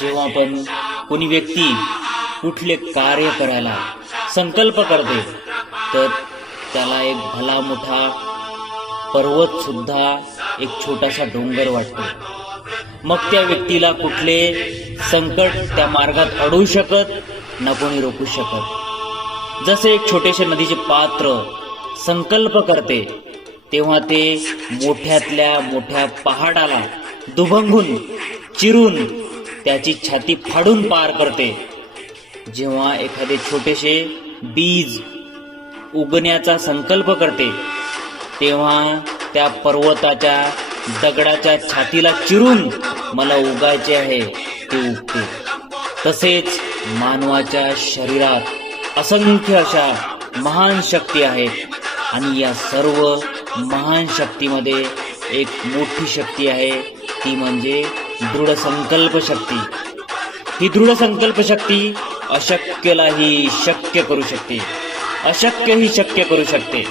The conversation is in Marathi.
जेव्हा पण कोणी व्यक्ती कुठले कार्य करायला संकल्प करते तर त्याला एक भला मोठा पर्वत सुद्धा एक छोटासा डोंगर वाटतो. मग त्या व्यक्तीला कुठले संकट त्या मार्गात अडवू शकत ना कोणी रोखू शकत. जसे एक छोटेसे नदीचे पात्र संकल्प करते तेव्हा ते मोठ्यातल्या मोठ्या पहाडाला दुभंगून चिरून त्याची छाती फाडून पार करते. जेव्हा एखादे छोटेसे बीज उगण्याचा संकल्प करते तेव्हा त्या पर्वताच्या दगडाच्या छातीला चिरून मला उगायचे आहे ते उगते. तसेच मानवाच्या शरीरात असंख्य अशा महान शक्ती आहेत आणि या सर्व महान शक्तीमध्ये एक मोठी शक्ती आहे ती म्हणजे दृढ संकल्प शक्ती. ही दृढ संकल्प शक्ती अशक्यलाही शक्य करू शकते, अशक्य ही शक्य करू शकते.